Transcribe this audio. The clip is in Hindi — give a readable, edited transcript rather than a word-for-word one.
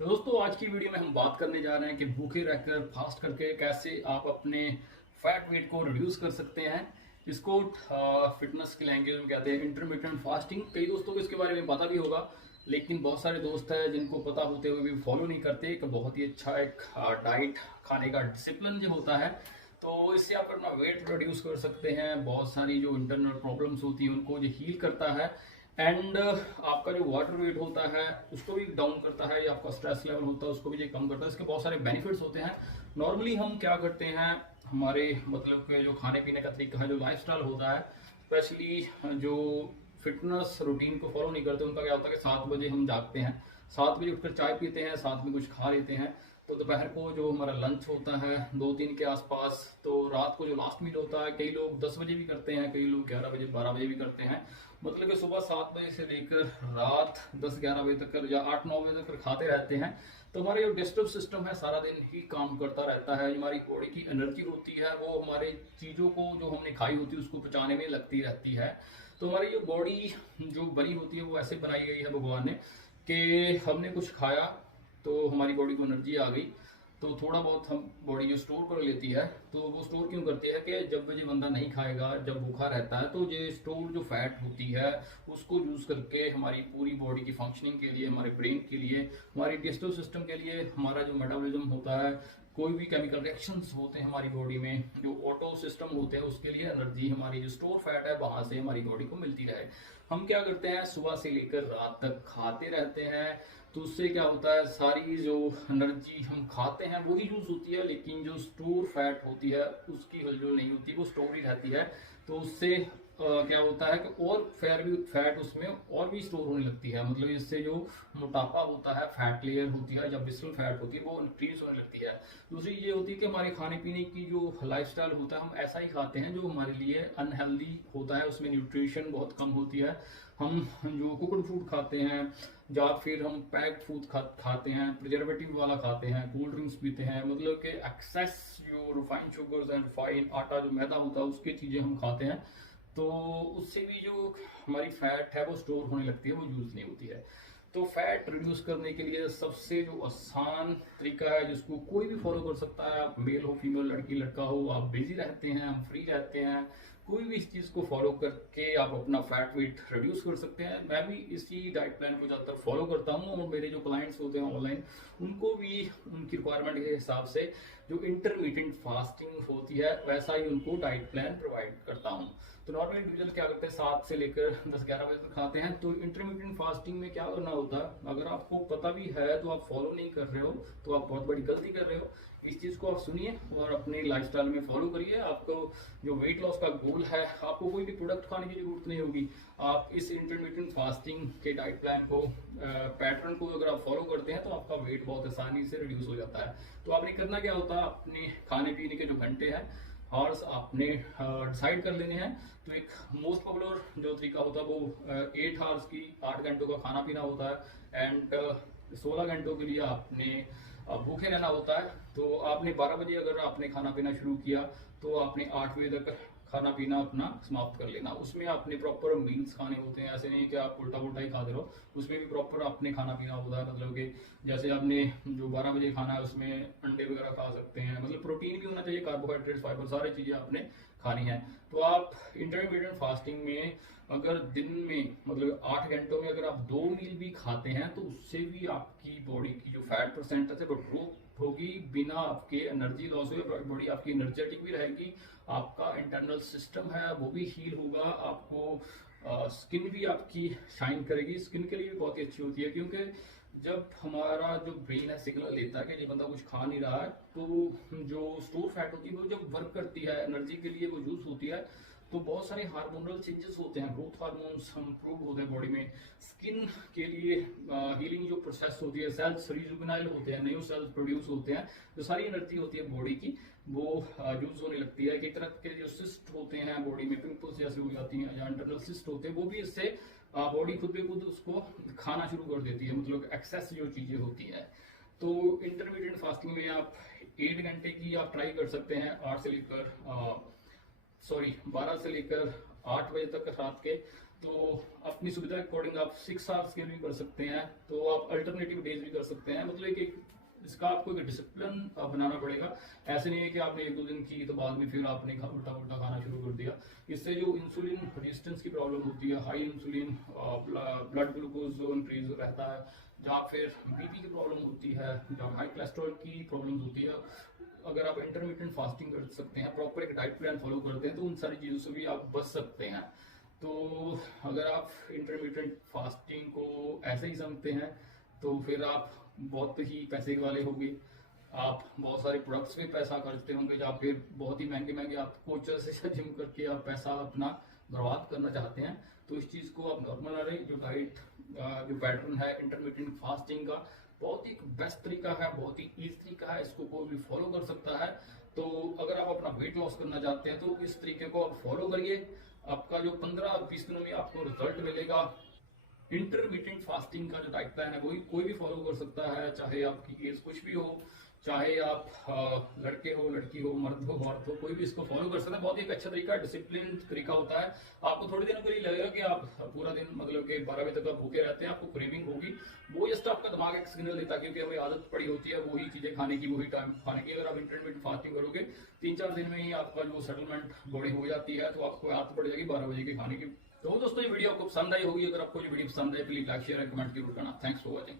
तो दोस्तों आज की वीडियो में हम बात करने जा रहे हैं कि भूखे रहकर फास्ट करके कैसे आप अपने फैट वेट को रिड्यूस कर सकते हैं। इसको फिटनेस की लैंग्वेज में कहते हैं इंटरमिटेंट फास्टिंग। कई दोस्तों को इसके बारे में पता भी होगा, लेकिन बहुत सारे दोस्त हैं जिनको पता होते हुए भी फॉलो नहीं करते। एक बहुत ही अच्छा एक डाइट खाने का डिसिप्लिन जो होता है, तो इससे आप अपना वेट रिड्यूस कर सकते हैं। बहुत सारी जो इंटरनल प्रॉब्लम्स होती हैं उनको ये हील करता है एंड आपका जो वाटर वेट होता है उसको भी डाउन करता है, या आपका स्ट्रेस लेवल होता है उसको भी ये कम करता है। इसके बहुत सारे बेनिफिट्स होते हैं। नॉर्मली हम क्या करते हैं, हमारे मतलब के जो खाने पीने का तरीका है, जो लाइफस्टाइल होता है, स्पेशली जो फिटनेस रूटीन को फॉलो नहीं करते, उनका क्या होता है कि 7 बजे हम जागते हैं, 7 बजे उठकर चाय पीते हैं, साथ में कुछ खा लेते हैं। तो दोपहर को जो हमारा लंच होता है 2-3 के आसपास, तो रात को जो लास्ट मील होता है, कई लोग 10 बजे भी करते हैं, कई लोग 11 बजे 12 बजे भी करते हैं। मतलब कि सुबह 7 बजे से लेकर रात 10-11 बजे तक या 8-9 बजे तक खाते रहते हैं। तो हमारे जो डिस्टर्ब सिस्टम है सारा दिन ही काम करता रहता है। हमारी बॉडी की एनर्जी होती है वो हमारे चीज़ों को जो हमने खाई होती है उसको पचाने में लगती रहती है। तो हमारी जो बॉडी जो बनी होती है वो ऐसे बनाई गई है भगवान ने कि हमने कुछ खाया तो हमारी बॉडी को एनर्जी आ गई, तो थोड़ा बहुत हम बॉडी जो स्टोर कर लेती है। तो वो स्टोर क्यों करती है कि जब ये बंदा नहीं खाएगा, जब भूखा रहता है, तो ये स्टोर जो फैट होती है उसको यूज करके हमारी पूरी बॉडी की फंक्शनिंग के लिए, हमारे ब्रेन के लिए, हमारी डिजेस्टिव सिस्टम के लिए, हमारा जो मेटाबॉलिज्म होता है, कोई भी केमिकल रिएक्शंस होते हैं हमारी बॉडी में, जो ऑटो सिस्टम होते हैं, उसके लिए एनर्जी हमारी जो स्टोर फैट है वहां से हमारी बॉडी को मिलती रहे। हम क्या करते हैं, सुबह से लेकर रात तक खाते रहते हैं। तो उससे क्या होता है, सारी जो एनर्जी हम खाते हैं वही यूज होती है, लेकिन जो स्टोर फैट होती है उसकी हलचल नहीं होती, वो स्टोर ही रहती है। तो उससे क्या होता है कि और फैट उसमें और भी स्टोर होने लगती है। मतलब इससे जो मोटापा होता है, फैट लेयर होती है या विसरल फैट होती है, वो इंक्रीज होने लगती है। दूसरी ये होती है कि हमारे खाने पीने की जो लाइफस्टाइल होता है, हम ऐसा ही खाते हैं जो हमारे लिए अनहेल्दी होता है, उसमें न्यूट्रिशन बहुत कम होती है। हम जो कुकड फूड खाते हैं या फिर हम पैक्ड फूड खाते हैं, प्रिजर्वेटिव वाला खाते हैं, कोल्ड ड्रिंक्स पीते हैं, मतलब कि एक्सेस जो रिफाइंड शुगर्स एंड रिफाइंड आटा जो मैदा होता है उसकी चीज़ें हम खाते हैं। तो उससे भी जो हमारी फैट है वो स्टोर होने लगती है, वो यूज नहीं होती है। तो फैट रिड्यूस करने के लिए सबसे जो आसान तरीका है जिसको कोई भी फॉलो कर सकता है, आप मेल हो फीमेल, लड़की लड़का हो, आप बिजी रहते हैं, हम फ्री रहते हैं, कोई भी इस चीज़ को फॉलो करके आप अपना फैट वेट रिड्यूस कर सकते हैं। मैं भी इसी डाइट प्लान को ज़्यादातर फॉलो करता हूँ, और मेरे जो क्लाइंट्स होते हैं ऑनलाइन, उनको भी उनकी रिक्वायरमेंट के हिसाब से जो इंटरमीडिएंट फास्टिंग होती है वैसा ही उनको डाइट प्लान प्रोवाइड करता हूँ। तो नॉर्मल इंडिविजुअल क्या करते हैं, 7 से लेकर 10-11 बजे तक खाते हैं। तो इंटरमीडिएंट फास्टिंग में क्या करना होता है, अगर आपको पता भी है तो आप फॉलो नहीं कर रहे हो तो आप बहुत बड़ी गलती कर रहे हो। इस चीज़ को आप सुनिए और अपनी लाइफस्टाइल में फॉलो करिए। आपको जो वेट लॉस का गोल है, आपको कोई भी प्रोडक्ट खाने की जरूरत नहीं होगी। आप इस इंटरमीडिएंट फास्टिंग के डाइट प्लान को, पैटर्न को अगर आप फॉलो करते हैं तो आपका वेट बहुत आसानी से रिड्यूस हो जाता है। तो आपने करना क्या होता है, अपने खाने पीने के जो घंटे हैं, हॉर्स आपने डिसाइड कर लेने हैं। तो एक मोस्ट पॉपुलर जो तरीका होता है वो 8 आवर्स की, 8 घंटों का खाना पीना होता है एंड 16 घंटों के लिए आपने भूखे रहना होता है। तो आपने 12 बजे अगर आपने खाना पीना शुरू किया तो आपने 8 बजे तक खाना पीना अपना समाप्त कर लेना। उसमें आपने प्रॉपर मील्स खाने होते हैं, ऐसे नहीं कि आप उल्टा पुल्टा ही खाते रहो। उसमें भी प्रॉपर आपने खाना पीना होता है, मतलब कि जैसे आपने जो 12 बजे खाना है उसमें अंडे वगैरह खा सकते हैं, मतलब प्रोटीन भी होना चाहिए, कार्बोहाइड्रेट्स, फाइबर, सारी चीज़ें आपने खानी है। तो आप इंटरमीडिएट फास्टिंग में अगर दिन में मतलब 8 घंटों में अगर आप 2 मील भी खाते हैं तो उससे भी आपकी बॉडी की जो फैट परसेंटेज है वो ग्रोथ होगी, बिना आपके एनर्जी लॉस हुए बॉडी आपकी एनर्जेटिक भी रहेगी, आपका इंटरनल सिस्टम है वो भी हील होगा, आपको स्किन भी आपकी शाइन करेगी। स्किन के लिए भी बहुत ही अच्छी होती है, क्योंकि जब हमारा जो ब्रेन है सिग्नल लेता है कि ये बंदा कुछ खा नहीं रहा है, तो जो स्टोर फैट होती है वो जब वर्क करती है एनर्जी के लिए, वो यूज होती है, तो बहुत सारे हार्मोनल चेंजेस होते हैं, ग्रोथ हार्मोन्स इंप्रूव होते हैं बॉडी में। स्किन के लिए हीलिंग जो प्रोसेस होती है, सेल्स रिजुवेनाइल होते हैं, न्यू सेल्स प्रोड्यूस होते हैं, जो सारी एनर्जी होती है बॉडी की वो यूज होने लगती है। कई तरह के जो सिस्ट होते हैं बॉडी में, पिंपल्स जैसे हो जाती हैं या इंटरनल सिस्ट होते हैं, वो भी इससे बॉडी खुद भी खुद उसको खाना शुरू कर देती है, मतलब एक्सेस जो चीजें होती है। तो इंटरमीडिएट फास्टिंग में आप 8 घंटे की आप ट्राई कर सकते हैं, 8 से लेकर 12 से लेकर 8 बजे तक रात के। तो अपनी सुविधा के अकॉर्डिंग आप 6 आवर्स के भी कर सकते हैं, तो आप अल्टरनेटिव डेज भी कर सकते हैं। मतलब एक इसका आपको एक डिसिप्लिन बनाना पड़ेगा। ऐसे नहीं है कि आपने 1-2 दिन की तो बाद में फिर आपने उल्टा उल्टा खाना शुरू कर दिया। इससे जो इंसुलिन रेजिस्टेंस की प्रॉब्लम होती है, हाई इंसुलिन, ब्लड ग्लूकोज जो इंक्रीज रहता है, जहाँ फिर बीपी की प्रॉब्लम होती है, जहाँ हाई कोलेस्ट्रॉल की प्रॉब्लम होती है, अगर आप इंटरमीडिएट फास्टिंग कर सकते हैं, प्रॉपर एक डाइट प्लान फॉलो करते हैं, तो उन सारी चीज़ों से भी आप बच सकते हैं। तो अगर आप इंटरमीडिएट फास्टिंग को ऐसे ही समझते हैं तो फिर आप बहुत ही पैसे वाले होंगे। आप बहुत सारे प्रोडक्ट्स पे पैसा खर्चते होंगे, या फिर बहुत ही महंगे महंगे आप कोचेस से जिम करके आप पैसा अपना बर्बाद करना चाहते हैं। तो इस चीज़ को आप नॉर्मल आ रहे, जो डाइट जो पैटर्न है इंटरमीडिएट फास्टिंग का, बहुत ही बेस्ट तरीका है, बहुत ही ईजी तरीका है, इसको कोई भी फॉलो कर सकता है। तो अगर आप अपना वेट लॉस करना चाहते हैं तो इस तरीके को आप फॉलो करिए। आपका जो 15-20 दिनों में आपको रिजल्ट मिलेगा। इंटरमीडिएट फास्टिंग का जो डाइट प्लान है वही कोई भी फॉलो कर सकता है, चाहे आपकी एज कुछ भी हो, चाहे आप लड़के हो, लड़की हो, मर्द हो, औरत हो, कोई भी इसको फॉलो कर सकता है। बहुत ही एक अच्छा तरीका, डिसिप्लिन तरीका होता है। आपको थोड़ी दिनों के लिए लगेगा कि आप पूरा दिन मतलब कि 12 बजे तक आप भूखे रहते हैं, आपको क्रेविंग होगी, वो जस्ट आपका दिमाग एक सिग्नल देता है, क्योंकि हमें आदत पड़ी होती है वही चीजें खाने की, वही टाइम खाने की। अगर आप इंटरमीडिएट फास्टिंग करोगे 3-4 दिन में ही आपका जो सेटलमेंट बॉडी हो जाती है, तो आपको आदत पड़ जाएगी 12 बजे के खाने की। तो दोस्तों ये वीडियो आपको पसंद आई होगी। अगर आपको ये वीडियो पसंद है please like share and comment जरूर करना। Thanks for watching.